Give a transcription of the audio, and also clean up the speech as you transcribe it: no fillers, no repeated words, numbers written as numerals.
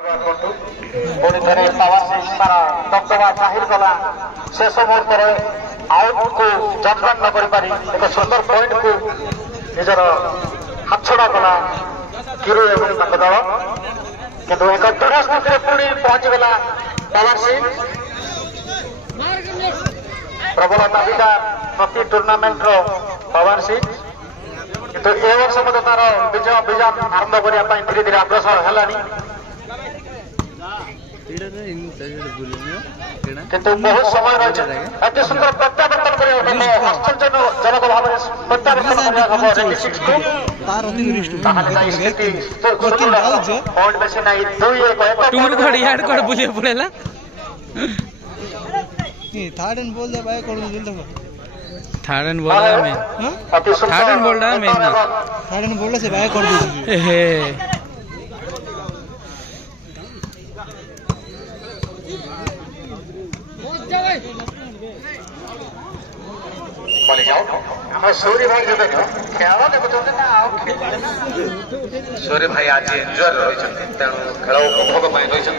पुणी थे power six तार दबदबा जाहिर कला शेष मुहूर्त आउट को जजमेंट न कर एक सुंदर पॉइंट को निजर हाथछड़ा कला किरू एवं दल किंतु एक दृढ़ स्थिति पुणी पहुंचीगला पावर सिक्स प्रबल दाबिदार प्रति टूर्णामेंट पावर सिक्स किंतु ए वर्ष मत तार विजय अभियान आरंभ करने धीरे धीरे अग्रसर है किंतु बहुत समय रही अति सुंदर प्रत्यावर्तन आश्चर्यजनक भाव प्रत्यावर्तन थर्ड एंड बोल दे भाई कोड दिल देखो थर्ड एंड बोल रहा मैं थर्ड एंड बोल रहा मैं ना थर्ड एंड बोल से भाई कोड दे हे सूर्य भाई जो देख खेल देखुं ना सूर्य भाई आज इंजर रही तेणु खेल उपभोग रही